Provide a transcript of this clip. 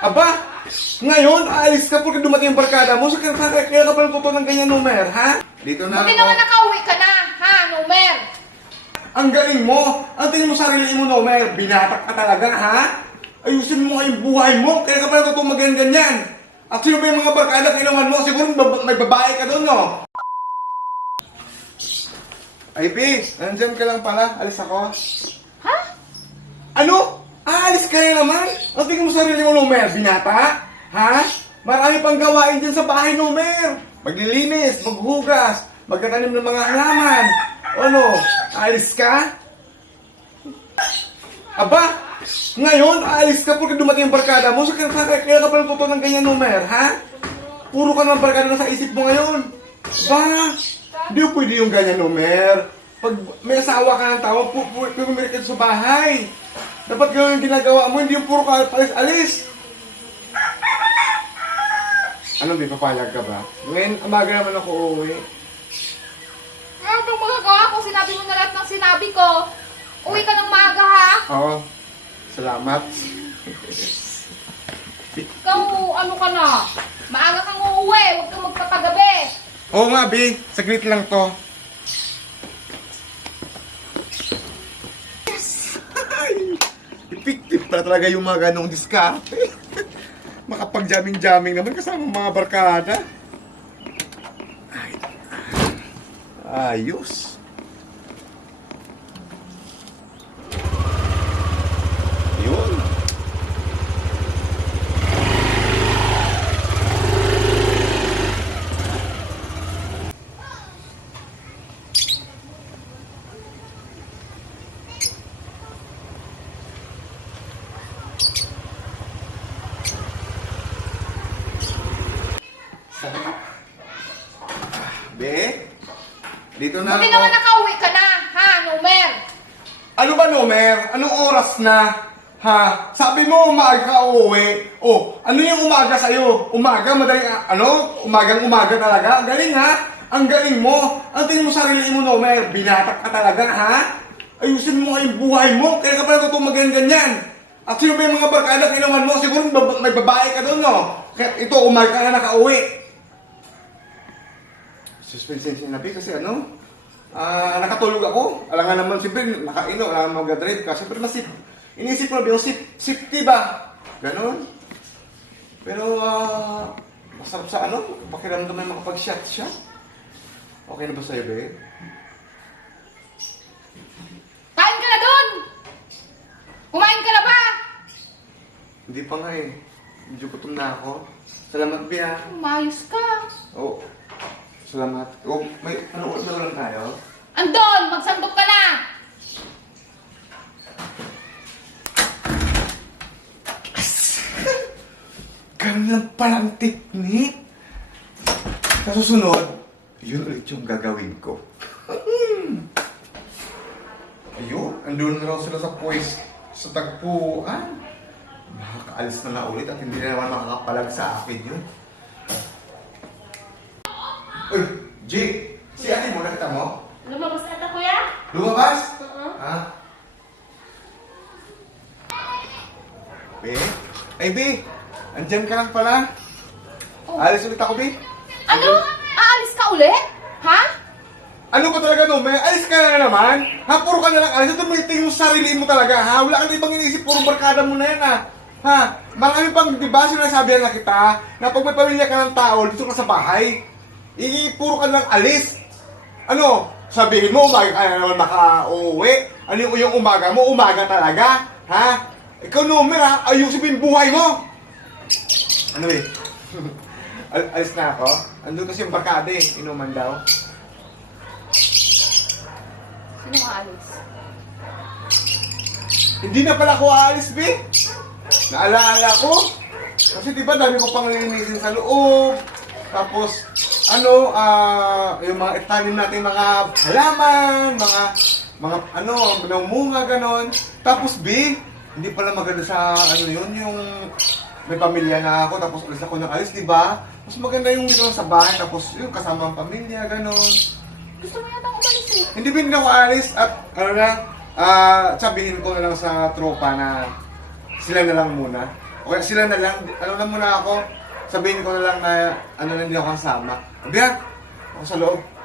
Aba, ngayon, aalis ka porque dumating ang barkada mo. So, kaya, kaya, ka pala totoo ng ganyan numero, ha? Dito na Buti ako. naman nakauwi ka na, ha, Numer? Ang galing mo! Ang tingin mo sarili mo, Nomer, binatak ka talaga, ha? Ayusin mo nga yung buhay mo, kaya ka pala totoo ganyan At sino ba yung mga barkada kinuman mo? Siguro bab- may babae ka doon, no? Ay, P, nandyan ka lang pala. Alis ako. Ha? Ano? Aalis ka na naman? Ang tingin mo sarili mo, Nomer, binata? Ha? Marami pang gawain dyan sa bahay, Nomer. Maglilinis, maghugas, magtatanim ng mga halaman. Ano? Aalis ka? Aba, ngayon, aalis ka porque dumating ang barkada mo. So, kaya, kaya, ka pala totoo ng ganyan, Nomer, ha? Puro ka ng barkada na sa isip mo ngayon. Ba, hindi pwede yung ganyan, Nomer. Pag may asawa ka ng tao, pu- pu- pumili ka sa bahay. Dapat gawin yung ginagawa mo, hindi yung puro ka alis-alis. Ano, di papalag ka ba? Ngayon, umaga naman ako uuwi. Ano bang magagawa ko? Sinabi mo na lahat ng sinabi ko. Uwi ka ng maaga, ha? Oo. Salamat. Ikaw, ano ka na? Maaga kang uuwi. Huwag kang magpapagabi. Oo nga, Bi. Saglit lang to. Pala talaga yung mga ganong diskarte. Makapag-jamming-jamming naman kasama ang mga barkada. Ay, ayos. Yun. Be, dito na Buti ako. naman nakauwi ka na, ha, Numer? Ano ba, Nomer? Anong oras na? Ha? Sabi mo umaga ka uuwi. Oh, ano yung umaga sa'yo? Umaga, madaling, ano? Umagang umaga talaga? Ang galing, ha? Ang galing mo. Ang tingin mo sarili mo, Nomer. Binatak ka talaga, ha? Ayusin mo nga yung buhay mo. Kaya ka pala totoo ganyan At sino ba yung mga barkada kinuman mo? Siguro bab- may babae ka doon, no? Kaya ito, umaga ka na nakauwi. Suspense na nabi kasi ano? Ah, nakatulog ako. Alam nga naman, siyempre, nakaino, alam nga mag-drive ka. Siyempre, mas inisip ko na saf- safety ba? Ganon. Pero, ah, masarap sa ano, pakiramdam na makapag-shot siya. Okay na ba sa'yo, be? Kain ka na doon! Kumain ka na ba? Hindi pa nga eh. Medyo gutom na ako. Salamat, be, ah. Umayos ka. Oh, salamat. Oh, may, ano, ano lang tayo? Andon! Magsandok ka na! Ganun lang palang technique. Sa susunod, yun ulit yung gagawin ko. Ayun, andun na raw sila sa pues, sa tagpuan. Nakakaalis na na ulit at hindi na naman makakapalag sa akin yun. Uy, Jake, si ate mo, nakita mo? Lumabas ito, kuya? Lumabas? Oo. Ha? Be? Ay, Be! Andyan ka lang pala. Oh. Alis ulit ako, Be. Ano? Aalis ka ulit? Ha? Ano ba talaga, no? May alis ka na naman? Ha? Puro ka na lang alis. Ito mo mo sa sarili mo talaga, ha? Wala ka na ibang iniisip. Puro barkada mo na yan, ha? Ha? Marami pang, di ba, sinasabihan na kita na pag may pamilya ka ng tao, dito ka sa bahay, i puro ka lang alis. Ano? Sabihin mo, umaga ka na naman maka-uwi. Ano yung, yung umaga mo? Umaga talaga? Ha? Ikaw, Nomer, ha? Ayusin mo yung buhay mo. Ano eh? Al- alis na ako? Andun kasi yung barkada eh. Inuman daw. Sinong aalis? Hindi na pala ako aalis, be. Naalaala ko. Kasi di ba dami ko pang linisin sa loob. Tapos, ano, ah, yung mga itanim natin mga halaman, mga, mga, ano, namunga, ganon. Tapos, be, hindi pala maganda sa, ano yun, yung may pamilya na ako, tapos alis ako ng alis, di ba? Mas maganda yung dito sa bahay, tapos yung kasama ang pamilya, ganon. Gusto mo yata umalis eh. Hindi ba hindi ako aalis at ano na, ah, sabihin ko na lang sa tropa na sila na lang muna. Okay, sila na lang. Ano na muna ako. Sabihin ko na lang na ano na hindi ako kasama. Biyak! Ako sa loob.